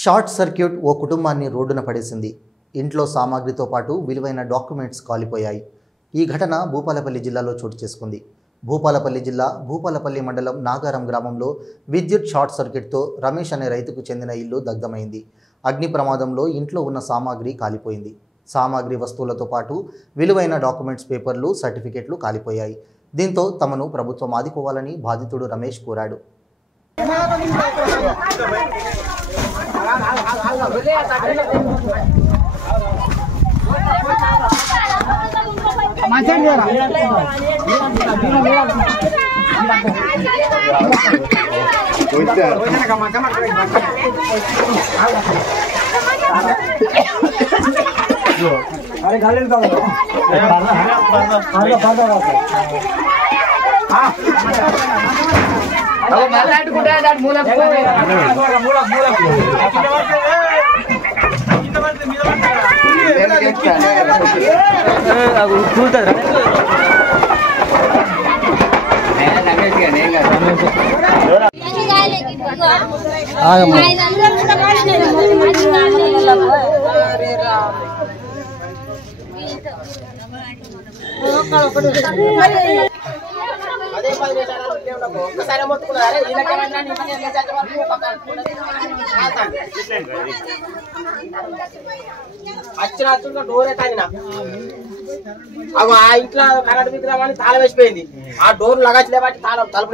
Short circuit ఓ కుటుంబాన్ని రోడ్డున పడేసింది. ఇంట్లో సామాగ్రితో పాటు విలువైన డాక్యుమెంట్స్ కాలిపోయాయి. ఈ ఘటన భూపాలపల్లి జిల్లాలో చోటు చేసుకుంది. భూపాలపల్లి జిల్లా భూపాలపల్లి మండలం నాగారం గ్రామంలో విద్యుత్ షార్ట్ సర్క్యూట్తో రమేష్ అనే రైతుకు చెందిన ఇల్లు దగ్ధమైంది. అగ్ని ప్రమాదంలో ఇంట్లో ఉన్న సామాగ్రి కాలిపోయింది. సామాగ్రి వస్తువులతో పాటు విలువైన డాక్యుమెంట్స్, పేపర్లు, సర్టిఫికెట్లు కాలిపోయాయి. దీంతో తమను ప్రభుత్వం ఆదుకోవాలని బాధితుడు రమేష్ కోరాడు. अरे गाड़ी డోర్ ఇంట్లో కరెంట్ విగ్రహం తాళం వేసిపోయింది. ఆ డోర్ లగచ్చలే బట్టి తాళం తలుపు